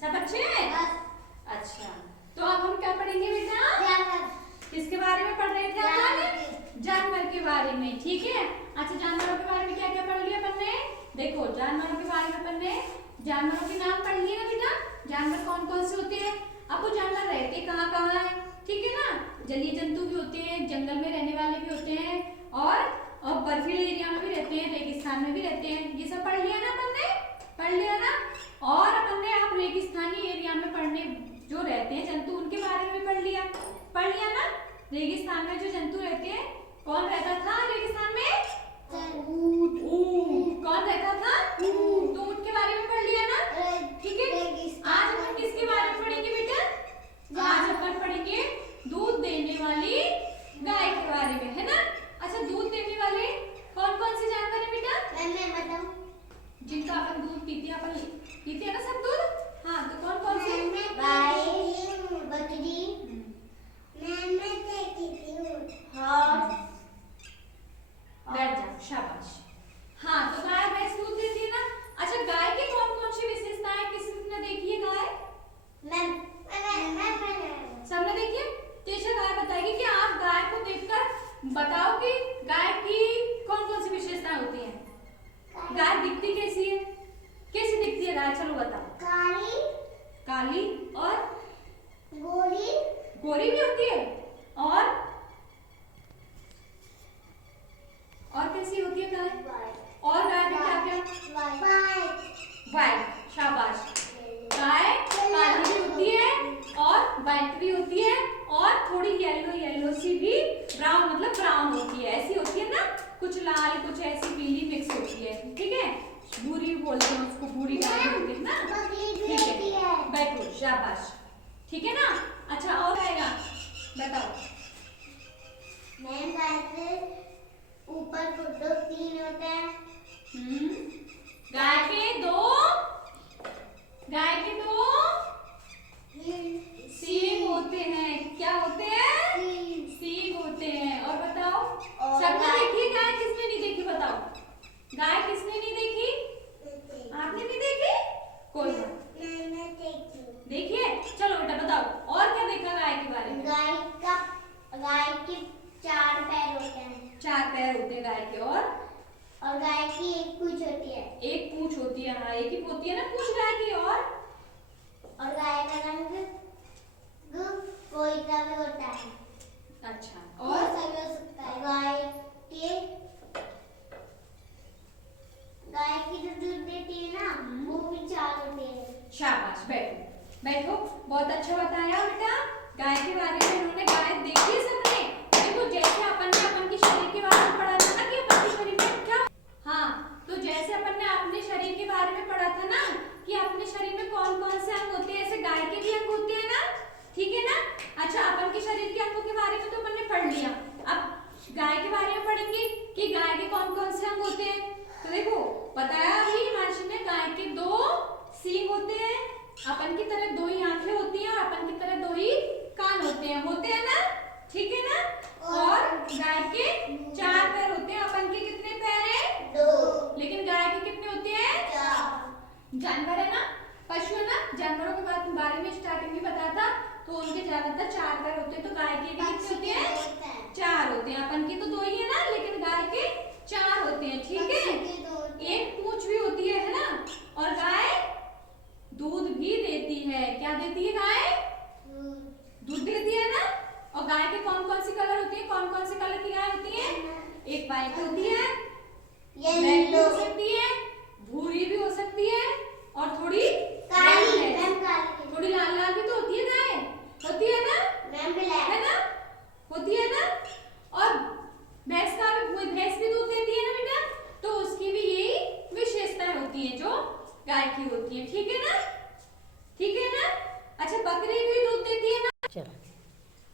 सब अच्छे हैं? अच्छा, तो अब हम क्या पढ़ेंगे बेटा? किसके बारे में पढ़ रहे थे अपन? जानवर के बारे में, ठीक है। अच्छा, जानवरों के बारे में क्या क्या पढ़ लिया अपन ने? देखो, जानवरों के बारे में अपन ने जानवरों के नाम पढ़ लिए ना बेटा। जानवर कौन कौन से होते हैं? अब वो जानवर रहते कहाँ कहाँ है, ठीक है ना? जलीय जंतु भी होते हैं, जंगल में रहने वाले भी होते हैं और बर्फीले एरिया में भी रहते हैं, रेगिस्तान में भी रहते हैं। ये सब पढ़ लिया ना अपन ने? पढ़ लिया ना? और अपन ने आप रेगिस्तानी एरिया में पढ़ने जो रहते हैं जंतु, उनके बारे में पढ़ लिया ना? रेगिस्तान में जो जंतु रहते हैं, कौन रहता था रेगिस्तान में? ऊंट। कौन रहता था? ऊंट। तो ऊंट के बारे में पढ़ लिया ना? ठीक है। आज अपन किसके बारे में पढ़ेंगे बेटा? आज अपन पढ़ेंगे दूध देने वाली गाय के बारे में, है ना? अच्छा, दूध देने वाले कौन कौन से जानवर है बेटा? मैं बताऊं? जिनका अपन दूध पीते हैं ना सब दूध। हाँ, तो कौन कौन से? गाय, बकरी, बैठ जा, शाबाश। हाँ, तो गाय भैंस दूध देती है ना। अच्छा, गाय की कौन कौन सी विशेषताएं किसने देखी है? गाय सबने देखी है? तेजा गाय बताएगी कि आप गाय को देखकर बताओ कि गाय की कौन कौन सी विशेषताएं होती हैं। गाय दिखती कैसी है? कैसी दिखती है गाय? चलो बताओ। काली और गोरी भी होती है। और कैसी होती है गाय? और गाय में क्या क्या? वाइट, शाबाश। गाय काली भी होती है और वाइट भी होती है और थोड़ी येलो सी भी, ब्राउन मतलब ब्राउन होती है। ऐसी होती है ना, कुछ लाल कुछ ऐसी पीली मिक्स होती है, ठीक है। भूरी बोलते हैं उसको, भूरी गाय होती है ना, ठीक है। बैठो, शाबाश, ठीक है ना। अच्छा, और आएगा, बताओ। ऊपर दो तीन होते हैं। गाय के दो सींग होते हैं। क्या होते हैं? सींग होते हैं। और बताओ, सबने देखी गाय? किसने नहीं देखी बताओ? गाय किसने नहीं देखी? आपने नहीं देखी? कोई देखिए। चलो बेटा बताओ, और क्या देखा गाय के बारे में? गाय के 4 पैर होते हैं। 4 पैर होते हैं गाय के। और गाय की एक पूंछ होती है। एक पूंछ होती है। हाँ, एक ही होती है ना पूंछ गाय की। और गाय का रंग कोई का भी होता है। अच्छा, और सभी हो सकता है। गाय की जो दूध देती है ना, वो भी 4 होते हैं। शाबाश, बैठो। बहुत अच्छा बताया बेटा। गाय के बारे में उन्होंने गाय देखी है सबने। देखो, जैसे अपन ने अपन के शरीर के बारे में पढ़ा था ना कि अपन के शरीर में क्या, हाँ, तो जैसे अपन ने अपने शरीर के बारे में पढ़ा था ना कि अपने शरीर में कौन कौन से अंग होते हैं, ऐसे गाय के भी अंग होते हैं ना, ठीक है ना। अच्छा, अपन के शरीर के अंगों के बारे में तो अपन ने पढ़ लिया। अब गाय के बारे में पढ़ेंगे कि गाय के कौन कौन से अंग होते हैं। तो देखो, बताया अभी हिमांशु ने, गाय के 2 सींग होते हैं, अपन की तरह 2 ही आंखें होती हैं और अपन की तरह 2 ही कान होते हैं ना, ठीक है ना। और गाय के 4 पैर होते हैं। अपन के कितने पैर हैं? 2। लेकिन गाय के कितने होते हैं? 4। जानवर है ना, पशु है ना। जानवरों के बारे में स्टार्टिंग में बताया था, तो उनके ज्यादातर 4 पैर होते हैं। तो गाय के भी कितने होते हैं? 4 होते हैं। अपन के तो 2 ही है ना, लेकिन गाय के 4 होते हैं, ठीक है। एक पूंछ भी होती है ना। और गाय दूध भी देती है। क्या देती है गाय? दूध देती है ना। और गाय के कौन कौन सी कलर होती है? कौन कौन से कलर की गाय होती है? एक वाइट होती है, ब्लैक भी हो सकती है, भूरी भी हो सकती है और थोड़ी काली है। थोड़ी लाल भी तो होती है गाय, होती है ना, है ना, होती है ना। और भैंस भी दूध देती है ना बेटा, तो उसकी भी यही विशेषताएं होती है जो गाय की होती है, ठीक है ना, ठीक है ना। अच्छा, बकरी भी दूध देती है ना। चलो,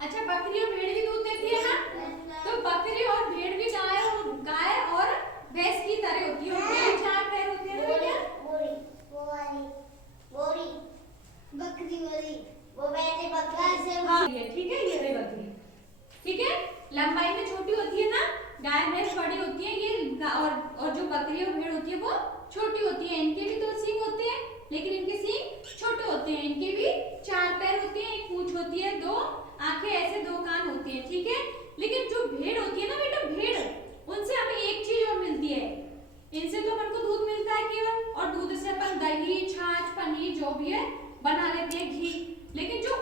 अच्छा, बकरी और भेड़ भी दूध देती है ना। तो बकरी और भेड़ भी गाय और भैंस की तरह होती है। उनके 4 पैर होते हैं ना बेटा। बकरी वाली, वो वैसे बकरा से, हाँ, ठीक है, ये रही बकरी, ठीक है। लंबाई में छोटी होती है ना, गाय भैंस बड़ी होती है ये, और जो बकरी और भेड़ होती है वो छोटी होती है। इनके भी 2 सींग होते हैं, लेकिन इनके सींग छोटे होते हैं। जो भी है बना लेते हैं घी, लेकिन जो